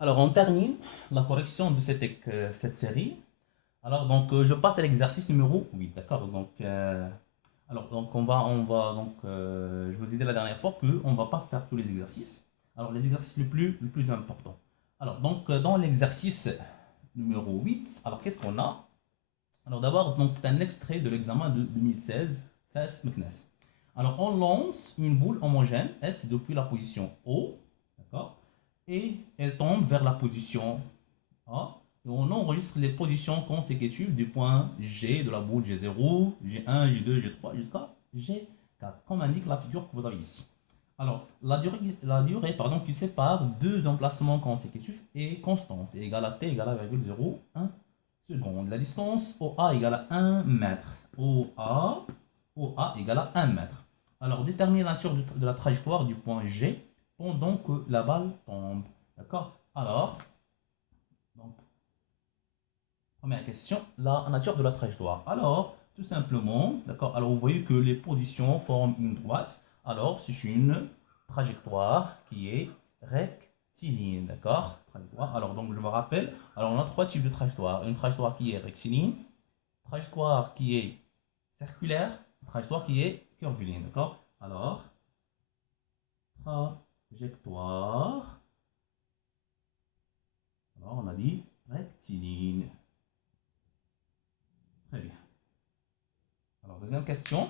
Alors, on termine la correction de cette série. Alors, donc, je passe à l'exercice numéro 8, d'accord? Donc, je vous ai dit la dernière fois qu'on ne va pas faire tous les exercices. Alors, les exercices les plus importants. Alors, dans l'exercice numéro 8, alors, qu'est-ce qu'on a? Alors, d'abord, donc, c'est un extrait de l'examen de 2016, FES-MCNES. Alors, on lance une boule homogène, S, depuis la position O, d'accord? Et elle tombe vers la position A. Et on enregistre les positions consécutives du point G de la boule G0, G1, G2, G3 jusqu'à G4, comme indique la figure que vous avez ici. Alors, la durée qui sépare deux emplacements consécutifs est constante, est égale à t égale à 0,01 seconde. La distance OA égale à 1 mètre. OA égale à 1 mètre. Alors, déterminer la nature de la trajectoire du point G pendant que la balle tombe. D'accord? Alors, donc, première question, la nature de la trajectoire. Alors, tout simplement, d'accord, alors vous voyez que les positions forment une droite. Alors, c'est une trajectoire qui est rectiligne, d'accord? Alors, donc, je me rappelle, alors on a trois types de trajectoires. Une trajectoire qui est rectiligne, trajectoire qui est circulaire, trajectoire qui est curviligne, d'accord? Alors, trajectoire, alors on a dit rectiligne. Très bien. Alors, deuxième question.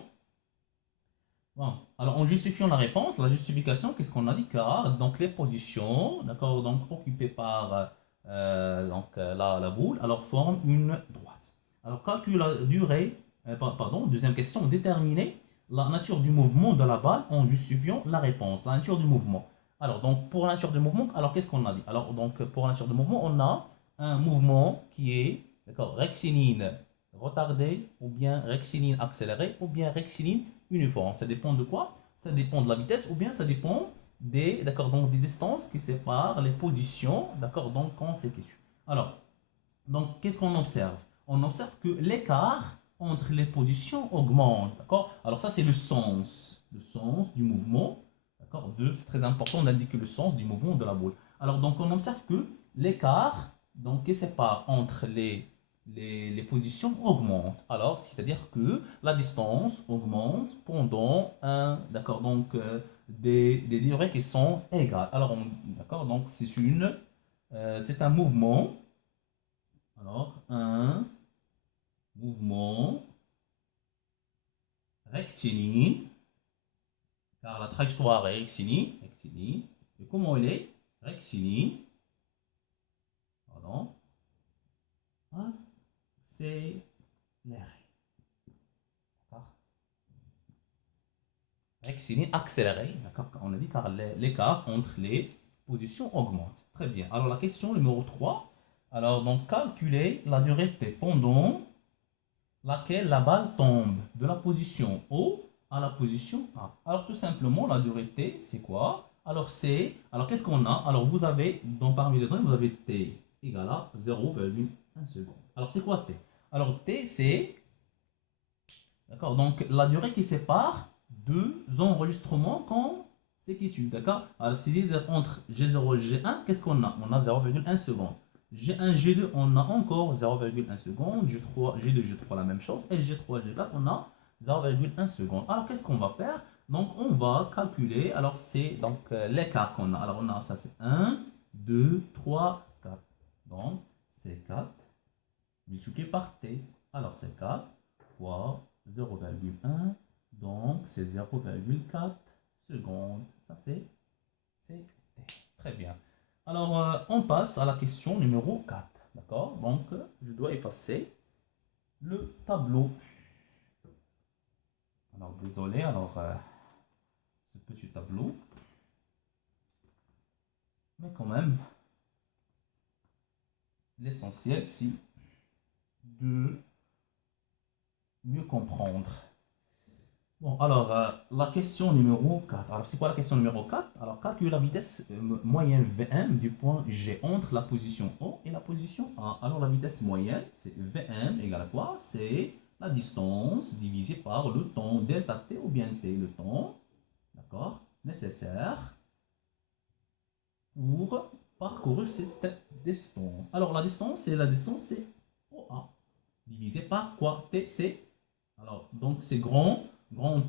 Bon, alors en justifiant la réponse, la justification, qu'est-ce qu'on a dit? Car donc les positions, d'accord, donc occupées par la boule, alors forment une droite. Alors calcule la durée, pardon, deuxième question, déterminer la nature du mouvement de la balle en justifiant la réponse, la nature du mouvement. Alors donc pour la nature du mouvement, alors qu'est-ce qu'on a dit? Alors donc pour la nature du mouvement, on a un mouvement qui est, d'accord, rectiligne retardé, ou bien rectiligne accéléré, ou bien rectiligne uniforme. Ça dépend de quoi? Ça dépend de la vitesse ou bien ça dépend des distances qui séparent les positions, d'accord, donc consécutives. Alors, donc qu'est-ce qu'on observe? On observe que l'écart entre les positions augmente, d'accord? Alors ça c'est le sens du mouvement, d'accord? C'est très important d'indiquer le sens du mouvement de la boule. Alors donc on observe que l'écart donc qui sépare entre les positions augmente. Alors c'est-à-dire que la distance augmente pendant d'accord, donc des durées qui sont égales. Alors d'accord, donc c'est un mouvement. Alors, un mouvement rectiligne, car la trajectoire est rectiligne. Et comment elle est? Rectiligne, pardon, accélérée. D'accord? Rectiligne accélérée, d'accord? On a dit car l'écart entre les positions augmente. Très bien. Alors, la question numéro 3. Alors, donc, calculer la durée T pendant laquelle la balle tombe de la position O à la position A. Alors tout simplement, la durée T, c'est quoi? Alors qu'est-ce qu'on a? Alors vous avez, donc parmi les données, vous avez T égale à 0,1 seconde. Alors c'est quoi T? Alors T, c'est, d'accord, donc la durée qui sépare deux enregistrements consécutifs, d'accord? Alors c'est-à-dire entre G0 et G1, qu'est-ce qu'on a? On a 0,1 seconde. G1, G2, on a encore 0,1 seconde. G3, G2, G3, la même chose. Et G3, G4, on a 0,1 seconde. Alors, qu'est-ce qu'on va faire? Donc, on va calculer. Alors, c'est donc l'écart qu'on a. Alors, on a ça, c'est 1, 2, 3, 4. Donc, c'est 4 multiplié par T. Alors, c'est 4 fois 0,1. Donc, c'est 0,4 secondes. Ça, c'est T. Très bien. Alors, on passe à la question numéro 4. D'accord? Donc, je dois effacer le tableau. Alors, désolé, ce petit tableau. Mais quand même, l'essentiel, c'est de mieux comprendre. Bon, alors, la question numéro 4. Alors, c'est quoi la question numéro 4? Alors, calcule la vitesse moyenne Vm du point G entre la position O et la position A. Alors, la vitesse moyenne, c'est Vm égale à quoi? C'est la distance divisée par le temps, delta t ou bien t, d'accord, nécessaire pour parcouru cette distance. Alors, la distance, c'est OA divisé par quoi? T, c'est. Alors, donc, c'est grand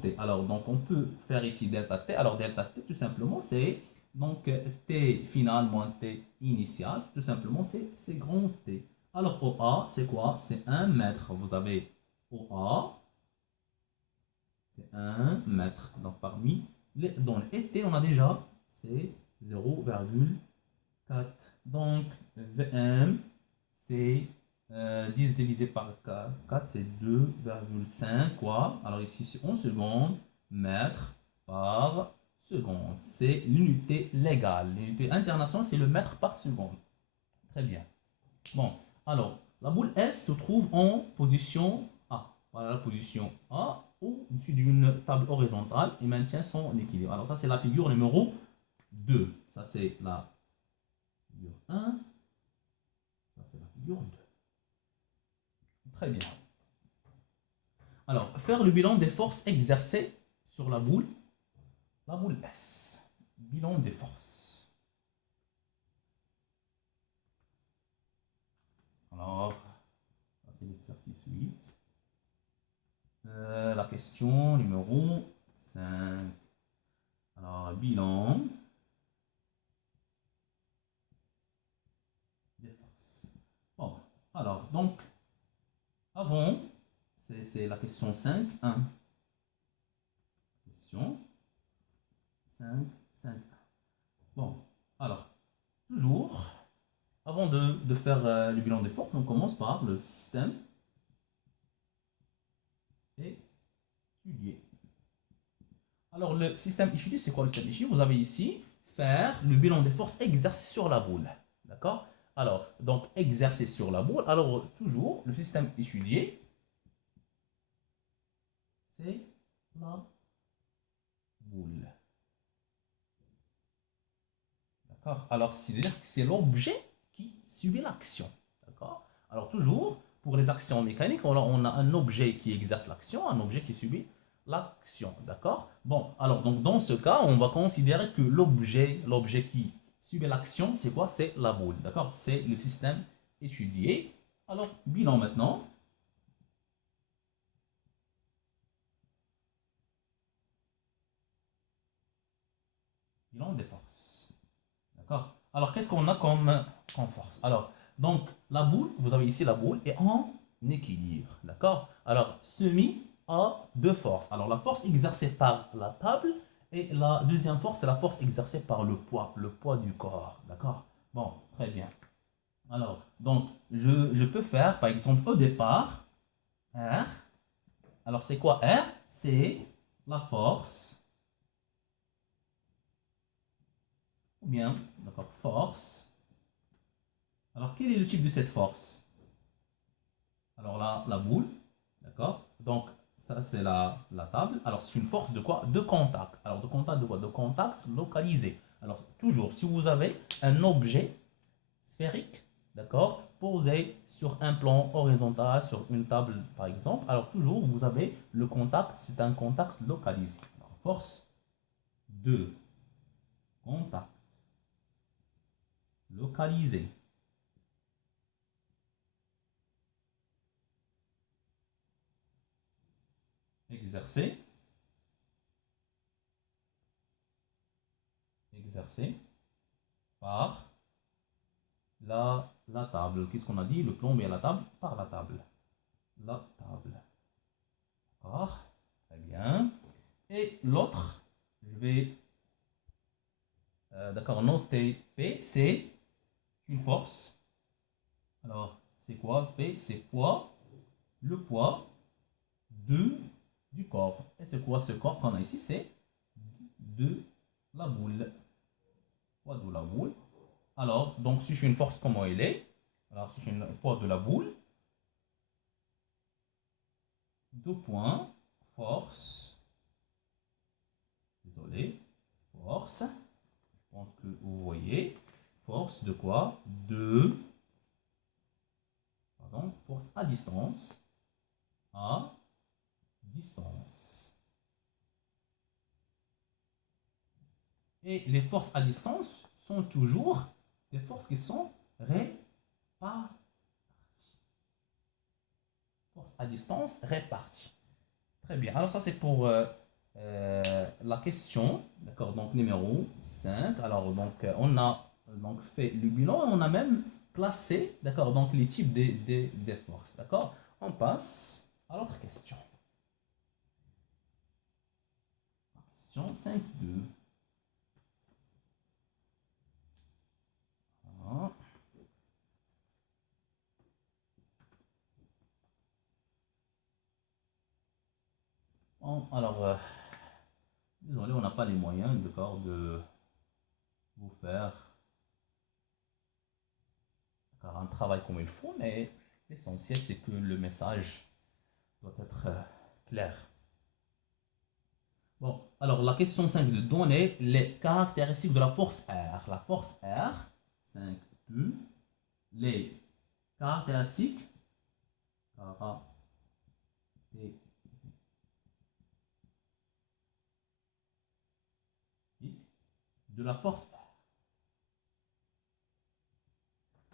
T. Alors, donc, on peut faire ici delta T. Alors, delta T, tout simplement, c'est donc T final moins T initial. Tout simplement, c'est grand T. Alors, OA, c'est quoi? C'est 1 mètre. Vous avez OA, c'est 1 mètre. Donc, parmi dans les T, on a déjà, c'est 0,4. Donc, VM, c'est 10 divisé par 4, c'est 2,5 quoi. Alors ici, c'est en secondes, mètre par seconde. C'est l'unité légale. L'unité internationale, c'est le mètre par seconde. Très bien. Bon, alors, la boule S se trouve en position A. Voilà la position A, au-dessus d'une table horizontale et maintient son équilibre. Alors ça, c'est la figure numéro 2. Ça, c'est la figure 1. Ça, c'est la figure 2. Très bien. Alors, faire le bilan des forces exercées sur la boule S. Bilan des forces. Alors, ça c'est l'exercice 8. La question numéro 5. Alors, bilan des forces. Bon, alors, donc, avant, c'est la question 5, 1. Question 5, 5. Bon, alors, toujours, avant de faire le bilan des forces, on commence par le système étudié. Alors, le système étudié, c'est quoi le système étudié? Vous avez ici faire le bilan des forces exercées sur la boule. D'accord? Alors, donc, exercer sur la boule. Alors, toujours, le système étudié, c'est la boule. D'accord? Alors, c'est-à-dire que c'est l'objet qui subit l'action. D'accord? Alors, toujours, pour les actions mécaniques, on a un objet qui exerce l'action, un objet qui subit l'action. D'accord? Bon, alors, donc, dans ce cas, on va considérer que l'objet qui subit l'action, c'est quoi? C'est la boule. D'accord? C'est le système étudié. Alors, bilan maintenant. Bilan des forces. D'accord? Alors, qu'est-ce qu'on a comme force? Alors, donc, la boule, vous avez ici la boule est en équilibre. D'accord? Alors, semi a deux forces. Alors, la force exercée par la table et la deuxième force, c'est la force exercée par le poids du corps. D'accord? Bon, très bien. Alors, donc, je peux faire, par exemple, au départ, R. Alors, c'est quoi R? C'est la force, ou bien, d'accord, force. Alors, quel est le type de cette force? Alors là, la boule, d'accord? Donc, ça, c'est la table. Alors, c'est une force de quoi? De contact. Alors, de contact de quoi? De contact localisé. Alors, toujours, si vous avez un objet sphérique, d'accord, posé sur un plan horizontal, sur une table, par exemple, alors toujours, vous avez le contact, c'est un contact localisé. Alors, force de contact localisé. Exercé, exercé par la table. Qu'est-ce qu'on a dit? Le plomb est à la table par la table. La table. D'accord? Très bien. Et l'autre, je vais d'accord, noter P, c'est une force. Alors, c'est quoi? P, c'est poids, le poids de, du corps. Et c'est quoi ce corps qu'on a ici? C'est de la boule. Poids de la boule. Alors, donc, si je suis une force, comment elle est? Alors, si je suis un poids de la boule, deux points, force, désolé, force, je pense que vous voyez, force de quoi? De, pardon, force à distance. Et les forces à distance sont toujours des forces qui sont réparties. Force à distance répartie. Très bien. Alors ça c'est pour la question, d'accord, donc numéro 5. Alors donc on a donc fait le bilan et on a même classé, d'accord, donc les types des forces, d'accord. On passe à l'autre question. Question 5.2. Voilà. Bon, alors, désolé, on n'a pas les moyens, d'accord, de vous faire un travail comme il faut, mais l'essentiel c'est que le message doit être clair. Bon, alors la question 5 de donner les caractéristiques de la force R. La force R, 5.2, les caractéristiques de la force R.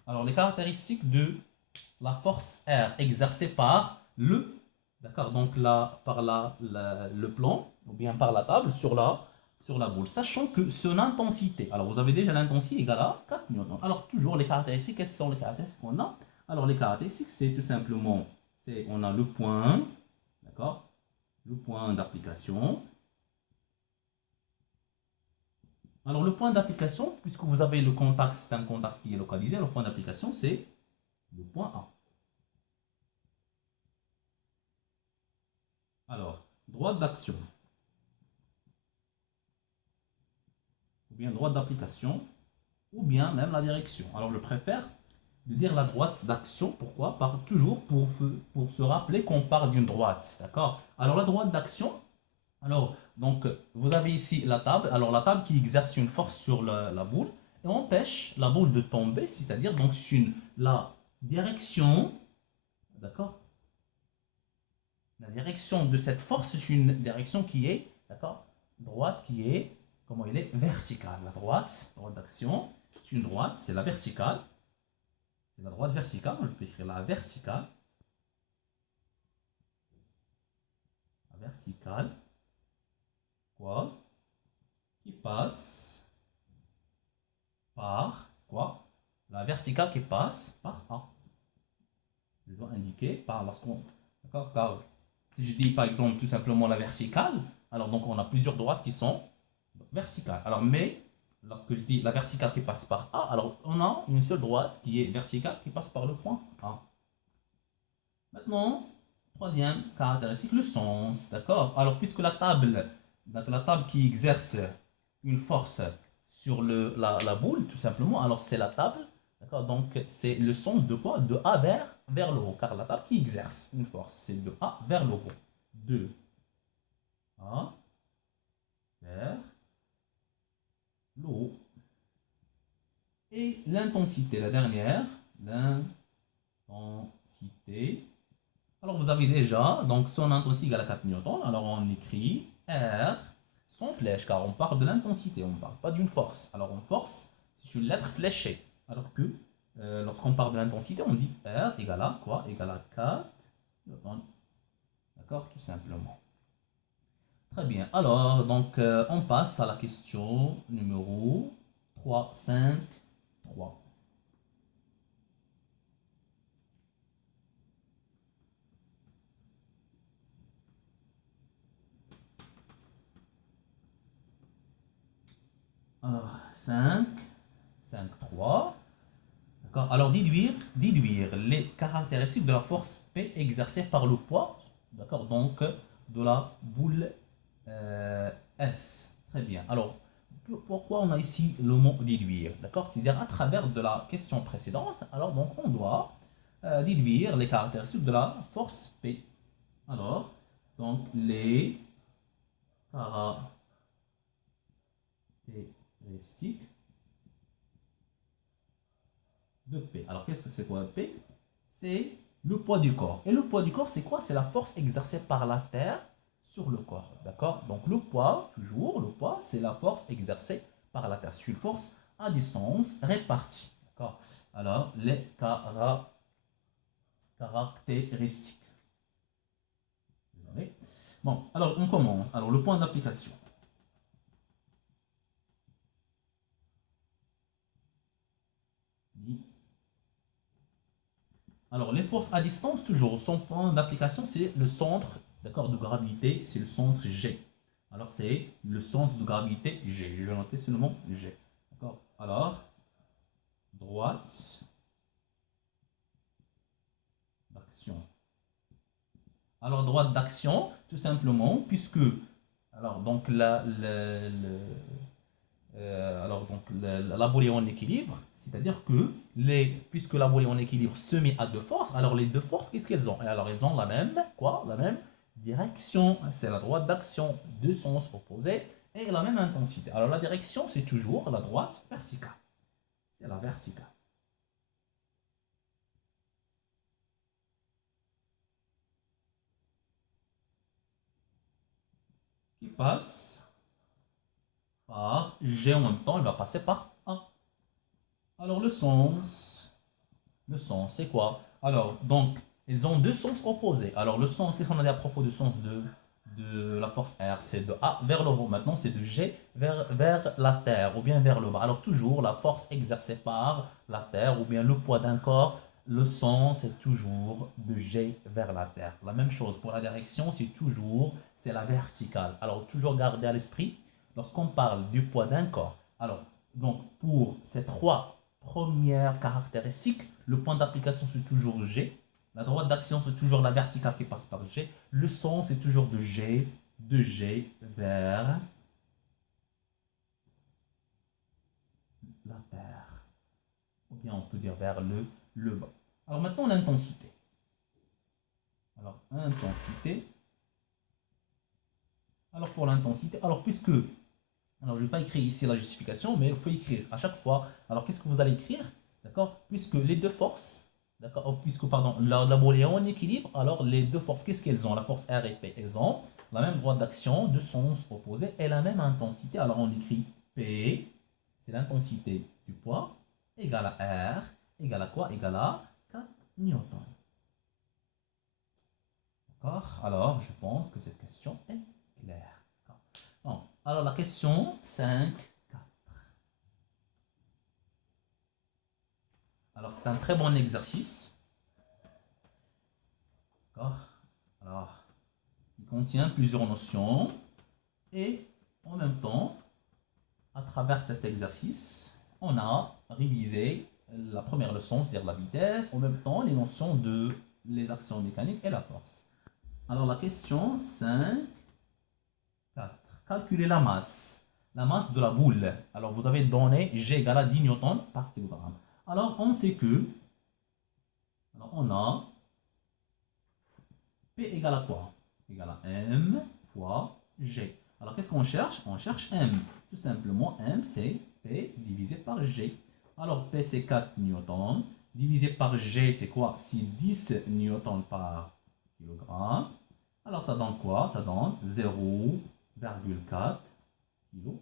Alors les caractéristiques de la force R exercée par d'accord, donc là, par le plan, ou bien par la table sur la boule, sachant que son intensité, alors vous avez déjà l'intensité égale à 4 newtons. Alors toujours les caractéristiques, quelles sont les caractéristiques qu'on a? Alors les caractéristiques, c'est tout simplement, on a le point, d'accord, le point d'application. Alors le point d'application, puisque vous avez le contact, c'est un contact qui est localisé, le point d'application, c'est le point A. Alors, droite d'action, ou bien droite d'application, ou bien même la direction. Alors je préfère de dire la droite d'action. Pourquoi? Toujours pour se rappeler qu'on parle d'une droite. D'accord? Alors la droite d'action, alors donc vous avez ici la table. Alors la table qui exerce une force sur la boule et empêche la boule de tomber, c'est-à-dire donc la direction, d'accord? La direction de cette force, c'est une direction qui est, d'accord, droite, qui est, comment il est, verticale. La droite d'action, c'est une droite, c'est la verticale. C'est la droite verticale, je peux écrire la verticale. La verticale, quoi, qui passe par, quoi, la verticale qui passe par A. Je dois indiquer par, lorsqu'on, d'accord, car si je dis par exemple tout simplement la verticale, alors donc on a plusieurs droites qui sont verticales. Alors mais, lorsque je dis la verticale qui passe par A, alors on a une seule droite qui est verticale qui passe par le point A. Maintenant, troisième caractéristique, le sens, d'accord? Alors, puisque la table qui exerce une force sur la boule, tout simplement, alors c'est la table, d'accord? Donc, c'est le sens de quoi? De A vers le haut, car la table qui exerce une force, c'est de A vers le haut. De A vers le haut. Et l'intensité, la dernière, l'intensité. Alors vous avez déjà donc son intensité égale à 4 newtons. Alors on écrit R sans flèche car on parle de l'intensité, on ne parle pas d'une force. Alors en force, c'est une lettre fléchée. Alors que lorsqu'on parle de l'intensité, on dit R égale à quoi? Égale à 4 newtons. D'accord? Tout simplement. Très bien. Alors donc on passe à la question numéro 3, 5, 3. Alors 5, 5, 3. D'accord. Alors, déduire les caractéristiques de la force P exercée par le poids, d'accord, donc de la boule S. Très bien. Alors, pourquoi on a ici le mot déduire, d'accord? C'est-à-dire à travers de la question précédente, alors donc on doit déduire les caractéristiques de la force P. Alors, donc les caractéristiques de P. Alors, qu'est-ce que c'est quoi P? C'est le poids du corps. Et le poids du corps, c'est quoi? C'est la force exercée par la Terre sur le corps. D'accord? Donc, le poids, toujours, le poids, c'est la force exercée par la Terre. C'est une force à distance réparties. D'accord? Alors, les caractéristiques. Désolé. Bon, alors on commence. Alors, le point d'application. Alors, les forces à distance, toujours, son point d'application, c'est le centre, d'accord, de gravité, c'est le centre G. Alors, c'est le centre de gravité G. Je vais noter seulement G. D'accord? Alors, droite d'action. Alors, droite d'action, tout simplement, puisque, alors, donc, alors, donc, la boule est en équilibre, c'est-à-dire que, puisque la boule est en équilibre se met à deux forces, alors les deux forces, qu'est-ce qu'elles ont? Alors, elles ont la même, quoi? La même direction. C'est la droite d'action, deux sens opposés, et la même intensité. Alors, la direction, c'est toujours la droite verticale. C'est la verticale. Qui passe par G en même temps, il va passer par A. Alors, le sens, c'est quoi? Alors, donc, ils ont deux sens opposés. Alors, le sens, qu'est-ce qu'on a dit à propos du sens de la force R? C'est de A vers le haut. Maintenant, c'est de G vers la Terre ou bien vers le bas. Alors, toujours, la force exercée par la Terre ou bien le poids d'un corps, le sens est toujours de G vers la Terre. La même chose pour la direction, c'est la verticale. Alors, toujours garder à l'esprit, lorsqu'on parle du poids d'un corps, alors, donc, pour ces trois premières caractéristiques, le point d'application, c'est toujours G. La droite d'action, c'est toujours la verticale qui passe par G. Le sens, c'est toujours de G vers la Terre. Ou bien on peut dire vers le bas. Alors maintenant, l'intensité. Alors, intensité. Alors pour l'intensité, alors puisque, alors je ne vais pas écrire ici la justification, mais il faut écrire à chaque fois. Alors qu'est-ce que vous allez écrire? D'accord? Puisque les deux forces, d'accord, puisque pardon, la boule est en équilibre, alors les deux forces, qu'est-ce qu'elles ont? La force R et P, elles ont la même droite d'action, deux sens opposés et la même intensité. Alors on écrit P, c'est l'intensité du poids, égale à R, égale à quoi? Égale à 4 newtons. D'accord? Alors je pense que cette question est claire. Bon, alors la question 5. Alors, c'est un très bon exercice. D'accord? Alors, il contient plusieurs notions. Et en même temps, à travers cet exercice, on a révisé la première leçon, c'est-à-dire la vitesse, en même temps les notions de les actions mécaniques et la force. Alors, la question 5, 4. Calculer la masse. La masse de la boule. Alors, vous avez donné G égale à 10 newtons par kilogramme. Alors, on sait que, alors on a P égale à quoi? Égale à M fois G. Alors qu'est-ce qu'on cherche? On cherche M. Tout simplement, M c'est P divisé par G. Alors P c'est 4 newtons. Divisé par G c'est quoi? C'est 10 newtons par kilogramme. Alors ça donne quoi? Ça donne 0,4 kg.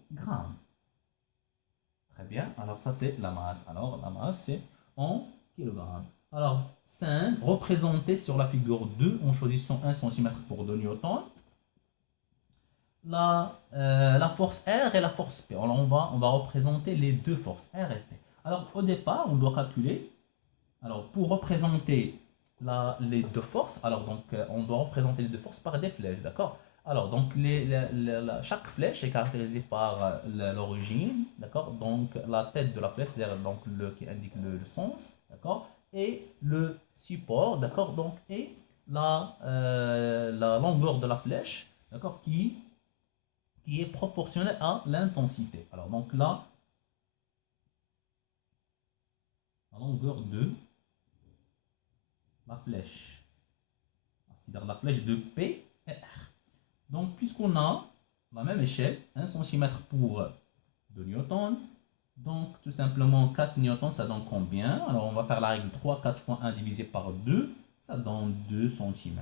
Très bien. Alors ça c'est la masse. Alors la masse c'est en kilogrammes. Alors 5 représenté sur la figure 2 en choisissant 1 cm pour 2 newtons. La force R et la force P. Alors on va représenter les deux forces R et P. Alors au départ, on doit calculer. Alors pour représenter les deux forces, alors donc on doit représenter les deux forces par des flèches, d'accord? Alors donc chaque flèche est caractérisée par l'origine, d'accord? Donc la tête de la flèche, c'est-à-dire donc qui indique le sens, d'accord? Et le support, d'accord? Donc et la longueur de la flèche, d'accord? Qui est proportionnelle à l'intensité. Alors donc là, la longueur de la flèche, c'est-à-dire la flèche de P et R. Donc, puisqu'on a la même échelle, 1 cm pour 2 newtons, donc tout simplement 4 newtons, ça donne combien? Alors, on va faire la règle 3, 4 fois 1 divisé par 2, ça donne 2 cm.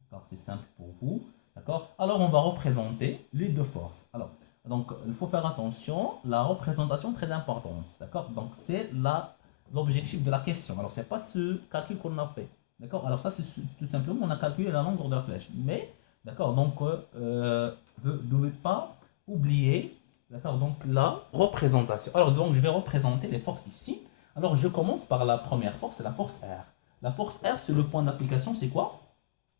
D'accord, c'est simple pour vous. D'accord? Alors, on va représenter les deux forces. Alors, Donc, il faut faire attention, la représentation est très importante, d'accord? Donc, c'est l'objectif de la question. Alors, ce n'est pas ce calcul qu'on a fait, d'accord? Alors, ça, c'est tout simplement, on a calculé la longueur de la flèche. Mais, d'accord, donc, vous ne devez pas oublier, d'accord, donc, la représentation. Alors, donc, je vais représenter les forces ici. Alors, je commence par la première force, c'est la force R. La force R, c'est le point d'application, c'est quoi?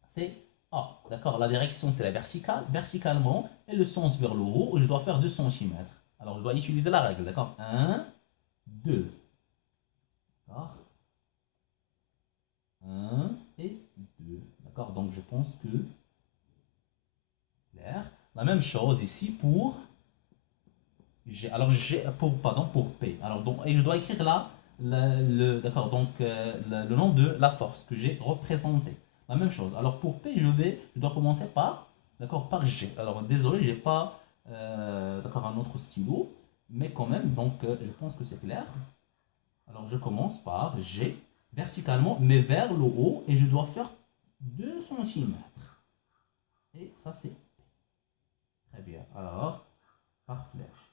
C'est A. D'accord? La direction, c'est la verticale, verticalement, et le sens vers le haut, où je dois faire 2 cm. Alors, je dois utiliser la règle, d'accord? 1, 2. D'accord? 1 et 2. D'accord? Donc, je pense que clair. La même chose ici pour G. Alors, G, pardon, pour P. Alors, donc, et je dois écrire là, d'accord, donc, le nom de la force que j'ai représentée. La même chose. Alors, pour P, je dois commencer par, d'accord, par G. Alors, désolé, j'ai pas, d'accord, un autre stylo, mais quand même, donc, je pense que c'est clair. Alors, je commence par G, verticalement, mais vers le haut, et je dois faire 2 cm. Et ça, c'est très bien. Alors, par flèche,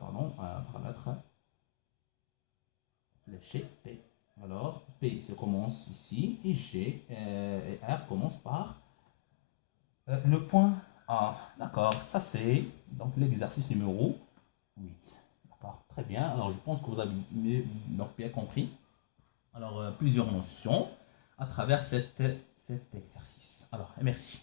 pardon, paramètre flèche P. Alors, P, ça commence ici, et G et R commence par le point A. D'accord, ça c'est donc l'exercice numéro 8. D'accord, très bien. Alors, je pense que vous avez donc bien compris. Alors, plusieurs notions à travers cet exercice. Alors, merci.